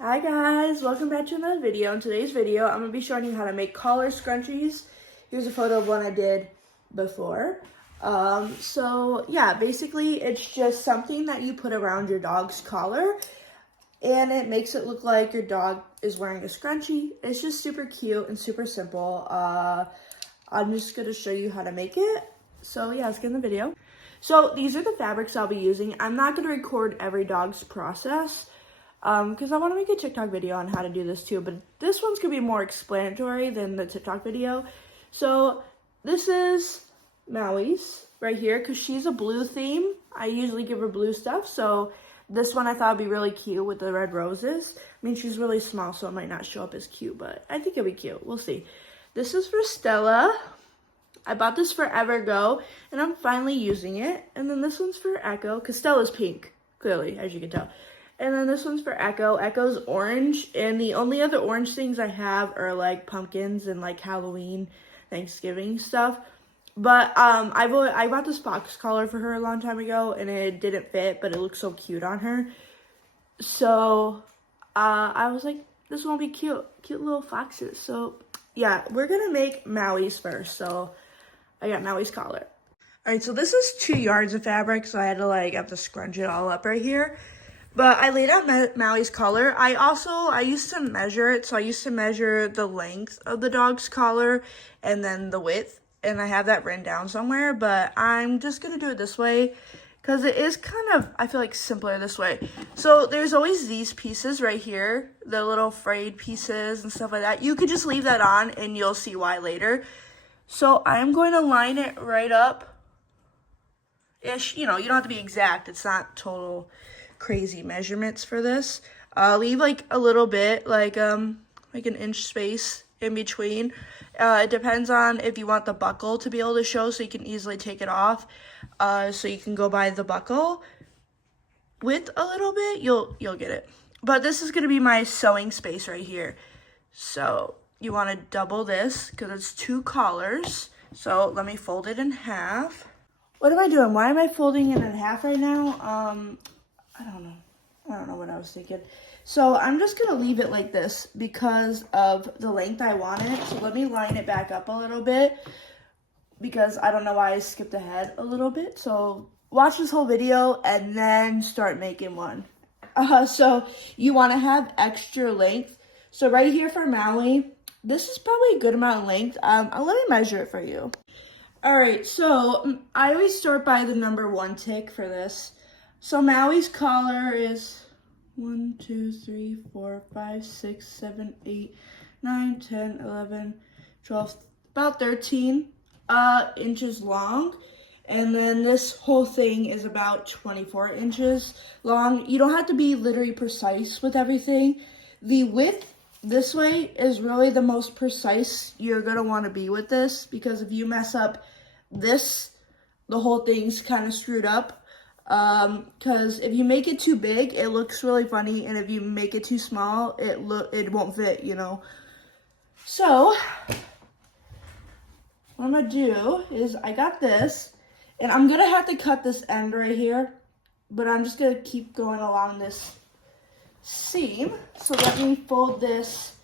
Hi guys, welcome back to another video. In today's video, I'm going to be showing you how to make collar scrunchies. Here's a photo of one I did before. So yeah, basically it's just something that you put around your dog's collar and it makes it look like your dog is wearing a scrunchie. It's just super cute and super simple. I'm just going to show you how to make it. So yeah, let's get in the video. So these are the fabrics I'll be using. I'm not going to record every dog's process, because I want to make a TikTok video on how to do this too, but this one's going to be more explanatory than the TikTok video. So this is Maui's right here, because she's a blue theme. I usually give her blue stuff, so this one I thought would be really cute with the red roses. I mean, she's really small, so it might not show up as cute, but I think it'll be cute. We'll see. This is for Stella. I bought this forever ago, and I'm finally using it. And then this one's for Echo, because Stella's pink, clearly, as you can tell. And then this one's for Echo. Echo's orange, and the only other orange things I have are like pumpkins and like Halloween, Thanksgiving stuff. But I bought this fox collar for her a long time ago, and it didn't fit, but it looks so cute on her. So I was like, this one will be cute little foxes. So yeah, we're gonna make Maui's first. So I got Maui's collar. All right, so this is 2 yards of fabric, so I had to have to scrunch it all up right here. But I laid out Maui's collar. I used to measure it. So I used to measure the length of the dog's collar and then the width. And I have that written down somewhere. But I'm just going to do it this way because it is kind of, I feel like, simpler this way. So there's always these pieces right here, the little frayed pieces and stuff like that. You could just leave that on and you'll see why later. So I'm going to line it right up-ish. You don't have to be exact. It's not total crazy measurements for this. Leave like a little bit, like an inch space in between. It depends on if you want the buckle to be able to show, so you can easily take it off. So you can go by the buckle with a little bit. You'll get it. But this is gonna be my sewing space right here. So you want to double this because it's 2 collars. So let me fold it in half. What am I doing? Why am I folding it in half right now? I don't know what I was thinking. So I'm just going to leave it like this because of the length I want it. So let me line it back up a little bit because I don't know why I skipped ahead a little bit. So watch this whole video and then start making one. So you want to have extra length. So right here for Maui, this is probably a good amount of length. Let me measure it for you. All right, so I always start by the number 1 tick for this. So Maui's collar is 1, 2, 3, 4, 5, 6, 7, 8, 9, 10, 11, 12, about 13 inches long. And then this whole thing is about 24 inches long. You don't have to be literally precise with everything. The width this way is really the most precise you're going to want to be with this, because if you mess up this, the whole thing's kind of screwed up. Because if you make it too big, it looks really funny, and if you make it too small, it won't fit, So what I'm gonna do is I got this, and I'm gonna have to cut this end right here, but I'm just gonna keep going along this seam. So let me fold this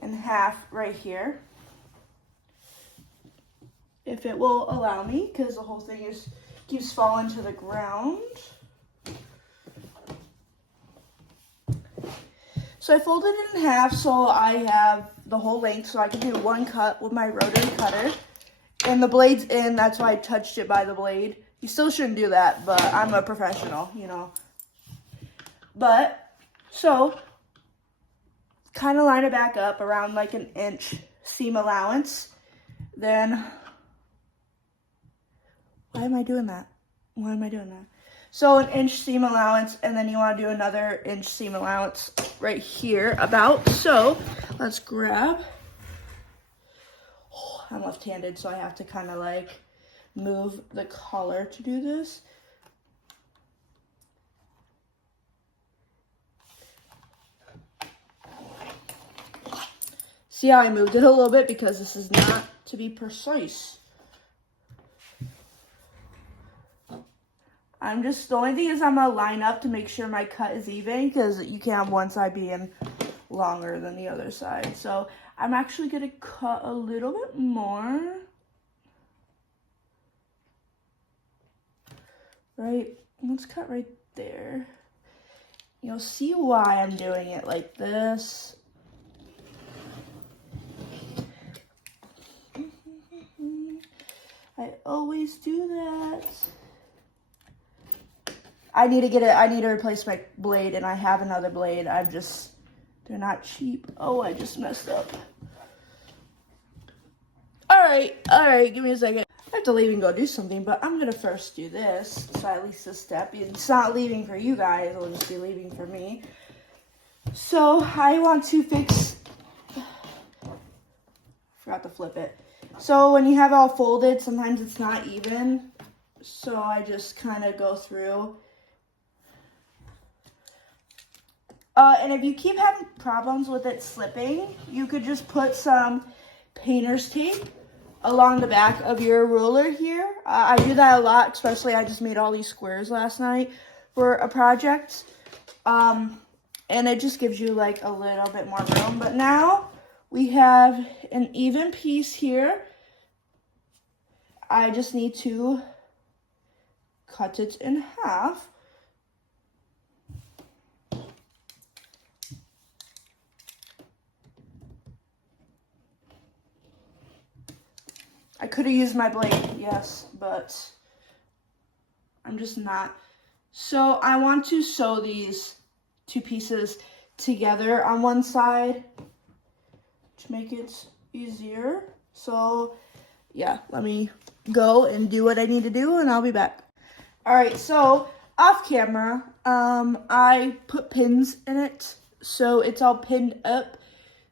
in half right here, if it will allow me, because the whole thing keeps falling to the ground. So I folded it in half so I have the whole length, so I can do 1 cut with my rotary cutter. And the blade's in, that's why I touched it by the blade. You still shouldn't do that, but I'm a professional, But, so, kind of line it back up around like an inch seam allowance. Then, why am I doing that? So an inch seam allowance, and then you want to do another inch seam allowance right here about. So let's grab. Oh, I'm left-handed, so I have to kind of move the collar to do this. See how I moved it a little bit, because this is not to be precise. The only thing is I'm going to line up to make sure my cut is even, because you can't have one side being longer than the other side. So I'm actually gonna cut a little bit more. Right, let's cut right there. You'll see why I'm doing it like this. I always do that. I need to replace my blade, and I have another blade. They're not cheap. Oh, I just messed up. All right, give me a second. I have to leave and go do something, but I'm gonna first do this, so at least this step. It's not leaving for you guys, it'll just be leaving for me. So I want to forgot to flip it. So when you have it all folded, sometimes it's not even. So I just kind of go through. And if you keep having problems with it slipping, you could just put some painter's tape along the back of your ruler here. I do that a lot, especially I just made all these squares last night for a project. And it just gives you like a little bit more room. But now we have an even piece here. I just need to cut it in half. I could have used my blade, yes, but I'm just not. So I want to sew these two pieces together on one side to make it easier. So yeah, let me go and do what I need to do, and I'll be back. All right, so off camera, I put pins in it, so it's all pinned up.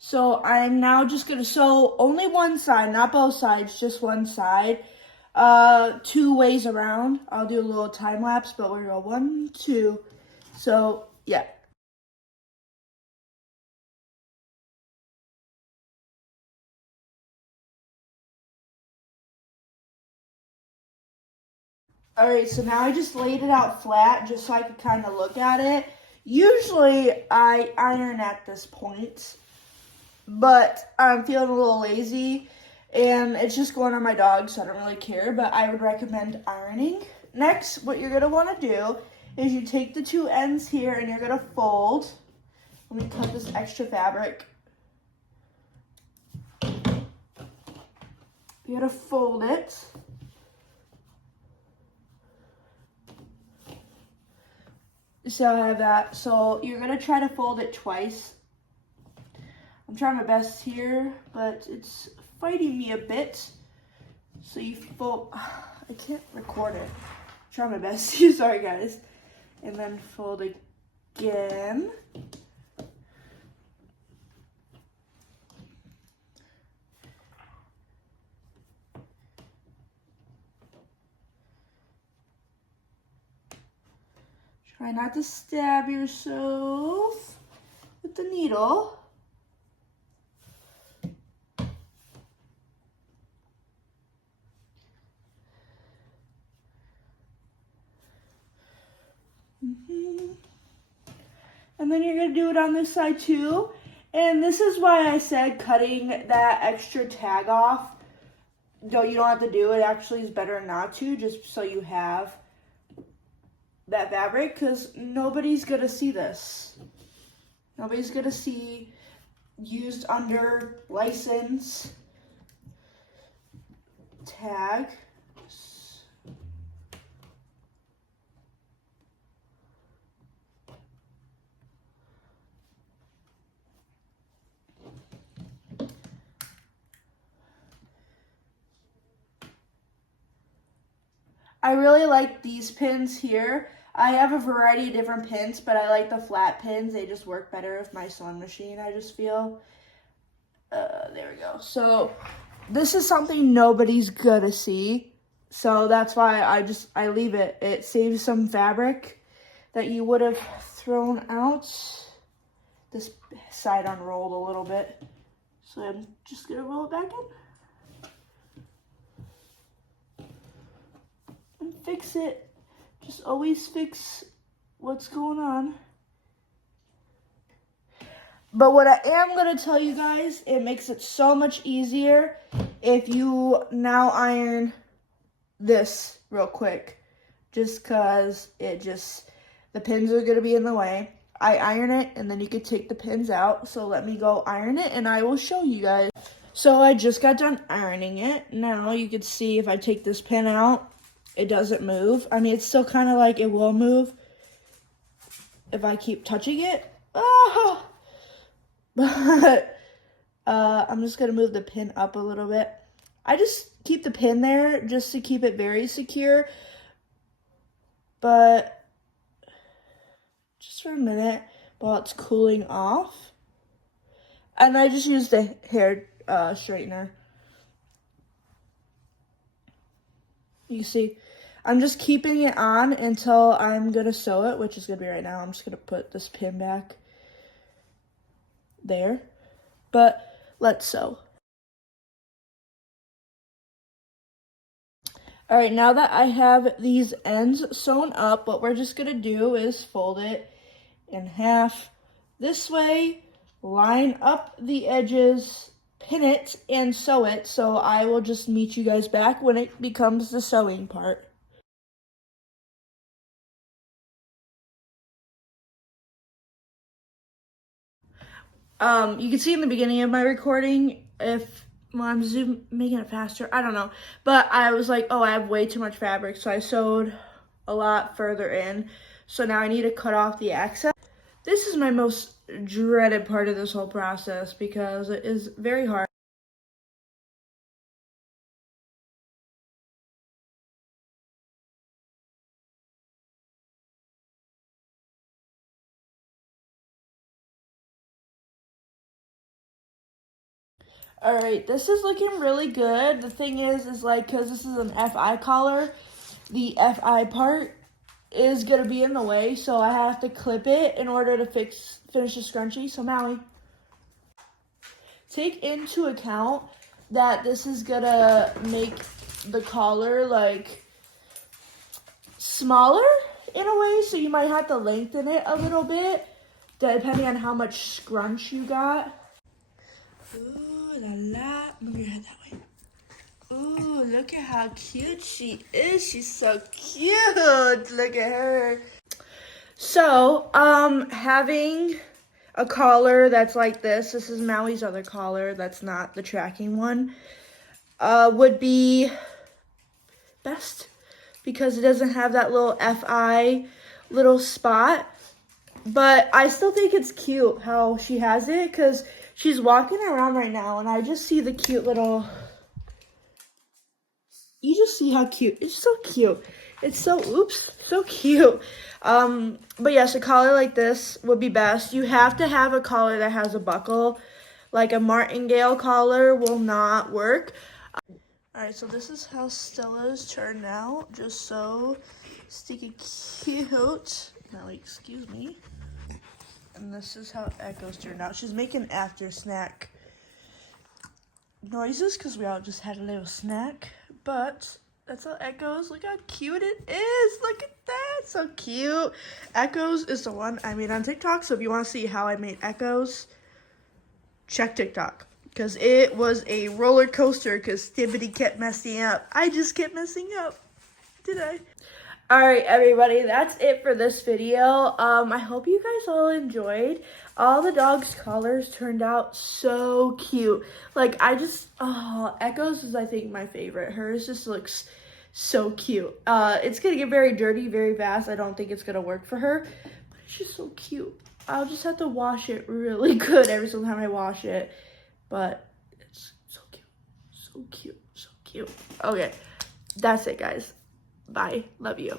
So I'm now just gonna sew only one side, not both sides, just one side, 2 ways around. I'll do a little time lapse, but we're gonna go 1, 2. So yeah. All right, so now I just laid it out flat just so I could kind of look at it. Usually I iron at this point, but I'm feeling a little lazy and it's just going on my dog, so I don't really care, but I would recommend ironing. Next, what you're gonna wanna do is you take the 2 ends here and you're gonna fold. Let me cut this extra fabric. You're gonna fold it. So I have that. So you're gonna try to fold it twice. I'm trying my best here, but it's fighting me a bit. So you fold, I can't record it. Try my best. Sorry guys. And then fold again. Try not to stab yourself with the needle. And then you're going to do it on this side too. And this is why I said cutting that extra tag off. You don't have to do it. Actually, it's better not to, just so you have that fabric, because nobody's going to see this. Nobody's going to see used under license tag. I really like these pins here. I have a variety of different pins, but I like the flat pins. They just work better with my sewing machine, I just feel. There we go. So this is something nobody's gonna see. So that's why I leave it. It saves some fabric that you would have thrown out. This side unrolled a little bit. So I'm just gonna roll it back in. And fix it. Just always fix what's going on. But what I am going to tell you guys, it makes it so much easier if you now iron this real quick. Just because the pins are going to be in the way. I iron it and then you can take the pins out. So let me go iron it and I will show you guys. So I just got done ironing it. Now you can see if I take this pin out, it doesn't move. I mean, it's still kind of like it will move if I keep touching it. Ah! But I'm just going to move the pin up a little bit. I just keep the pin there just to keep it very secure. But just for a minute while it's cooling off. And I just use the hair straightener. You see, I'm just keeping it on until I'm going to sew it, which is going to be right now. I'm just going to put this pin back there. But let's sew. All right, now that I have these ends sewn up, what we're just going to do is fold it in half this way, line up the edges, pin it, and sew it. So I will just meet you guys back when it becomes the sewing part. You can see in the beginning of my recording, I'm making it faster, I don't know. But I was like, oh, I have way too much fabric, so I sewed a lot further in. So now I need to cut off the excess. This is my most dreaded part of this whole process because it is very hard. All right, this is looking really good. The thing is like, because this is an FI collar, the FI part is going to be in the way, so I have to clip it in order to finish the scrunchie. So Maui, take into account that this is going to make the collar like smaller in a way, so you might have to lengthen it a little bit depending on how much scrunch you got. Ooh la la, move your head that way. Ooh, look at how cute she is. She's so cute. Look at her. So, having a collar that's like this is Maui's other collar, that's not the tracking one, would be best because it doesn't have that little FI little spot. But I still think it's cute how she has it because she's walking around right now and I just see the cute little... You just see how cute. It's so cute. It's so, so cute. But yes, a collar like this would be best. You have to have a collar that has a buckle. Like a martingale collar will not work. Alright, so this is how Stella's turned out. Just so sticky cute. Now, excuse me. And this is how Echo's turned out. She's making after snack noises because we all just had a little snack. But that's how Echoes. Look how cute it is. Look at that. So cute. Echoes is the one I made on TikTok. So if you want to see how I made Echoes, check TikTok. Because it was a roller coaster because Tibbity kept messing up. I just kept messing up. Did I? Alright, everybody. That's it for this video. I hope you guys all enjoyed. All the dogs' collars turned out so cute. Like, Echo's is, I think, my favorite. Hers just looks so cute. It's going to get very dirty very fast. I don't think it's going to work for her. But it's just so cute. I'll just have to wash it really good every single time I wash it. But it's so cute. So cute. So cute. Okay. That's it, guys. Bye. Love you.